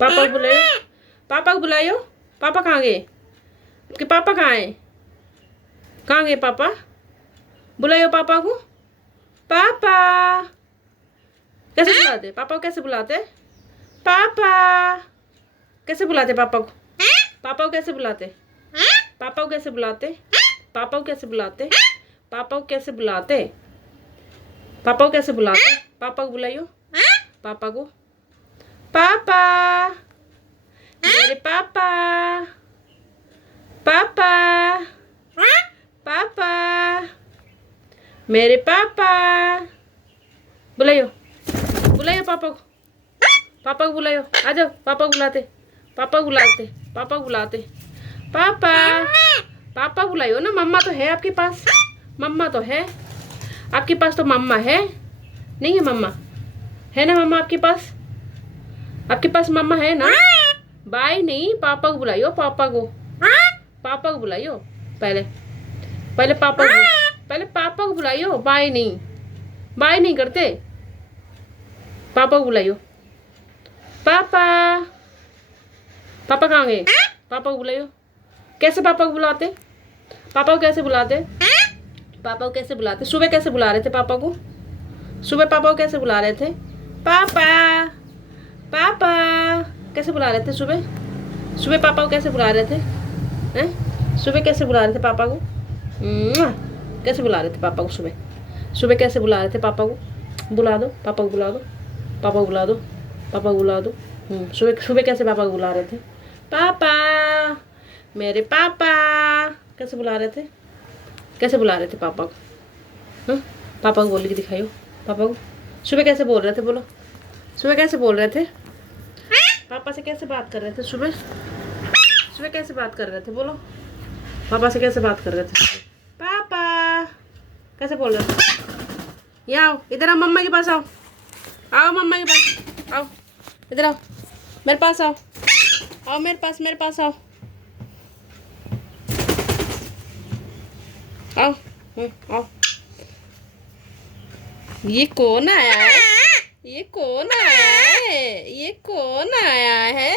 पापा को बुलायो, पापा को बुलायो। पापा कहाँ गए? कि पापा कहाँ है? कहाँ गए पापा? बुलायो पापा को। पापा कैसे बुलाते? पापा को कैसे बुलाते? पापा कैसे बुलाते पापा को? पापा को कैसे बुलाते? पापा को कैसे बुलाते? पापा को कैसे बुलाते? पापा को कैसे बुलाते? पापा को कैसे बुलाते? पापा को बुलाइयो। पापा को। पापा मेरे पापा। पापा पापा मेरे पापा। बुलाइयो, बुलाइयो पापा को। पापा को बुलाइयो। आ जाओ, पापा को बुलाते। पापा को बुलाते। पापा को बुलाते। पापा पापा बुलाइयो ना। मम्मा तो है आपके पास। मम्मा तो है आपके पास। तो मम्मा है नहीं है? मम्मा है ना? मम्मा आपके पास, आपके पास मम्मा है ना? बाय नहीं, पापा को बुलाइयो। पापा को, पापा को बुलाइयो। पहले पहले पापा को, पहले पापा को बुलाइयो। बाय नहीं, बाय नहीं करते। पापा को बुलाइयो। पापा पापा कहाँ गए? पापा को बुलाइयो। कैसे पापा को बुलाते? पापा को कैसे बुलाते? पापा को कैसे बुलाते? सुबह कैसे बुला रहे थे पापा को? सुबह पापा को कैसे बुला रहे थे? पापा पापा कैसे बुला रहे थे सुबह? सुबह पापा को कैसे बुला रहे थे? हैं? सुबह कैसे बुला रहे थे पापा को? कैसे बुला रहे थे पापा को सुबह? सुबह कैसे बुला रहे थे पापा को? बुला दो पापा को, बुला दो पापा को, बुला दो पापा को, बुला दो। सुबह सुबह कैसे पापा को बुला रहे थे? पापा मेरे पापा। कैसे बुला रहे थे? कैसे बुला रहे थे पापा को? पापा को बोल के दिखाइयो। पापा को सुबह कैसे बोल रहे थे? बोलो, सुबह कैसे बोल रहे थे? पापा से कैसे बात कर रहे थे सुबह? सुबह कैसे बात कर रहे थे? बोलो, पापा से कैसे बात कर रहे थे? पापा कैसे बोल रहे थे? यहाँ आओ, इधर आओ, मम्मा के पास आओ। आओ मम्मा के पास आओ, इधर आओ, मेरे पास आओ। आओ मेरे पास, मेरे पास आओ। आओ आओ। ये कौन आया है? ये कौन आया है? ये कौन आया है?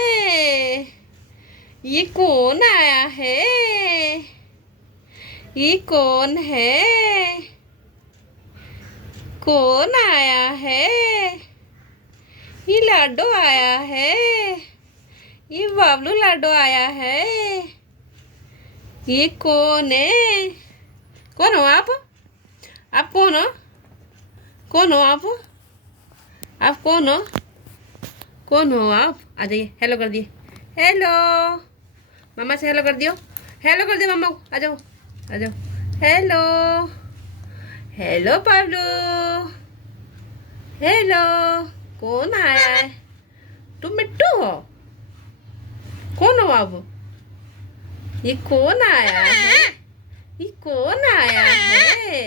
ये कौन आया है? ये कौन है? कौन आया है? ये लाडो आया है। ये बाबलू लाडो आया है। ये कौन है? कौन हो आप? आप कौन हो? कौन हो आप? आप कौन हो? कौन हो आप? आ जाइए, हेलो कर दिए। हेलो मम्मा से हेलो कर दियो। हेलो कर दियो मम्मा को। आ जाओ, आ जाओ। Hello hello Pablo. हेलो कौन आया है? तुम मिट्टू हो? कौन हो आप? ये कौन आया है? ये कौन आया है?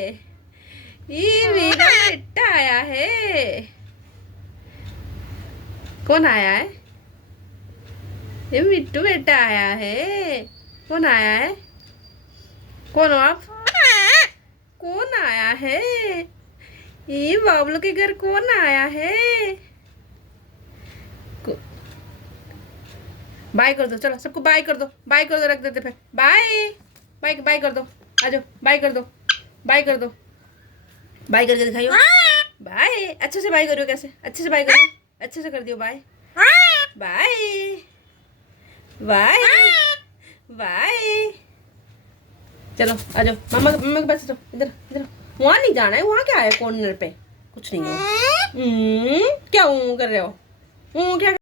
ये मेरा बेटा आया है। कौन आया है? ये मिट्टू बेटा आया है। कौन आया है? कौन हो आप? कौन आया है? ये बाबलू के घर कौन आया है? बाय कर दो, चलो सबको बाय कर दो। बाय कर दो, रख देते फिर। बाय बाय बाय कर दो। आ जाओ, बाय कर दो, बाय कर दो। बाय करके दिखाइयो। बाय अच्छे से बाय करियो। कैसे? अच्छे से बाय करियो, अच्छे से कर दियो। Bye bye bye bye. चलो आ जाओ, मम्मा मम्मा के पास जाओ। इधर इधर, वहाँ नहीं जाना है। वहाँ क्या है कॉर्नर पे? कुछ नहीं है। क्या कर रहे हो? क्या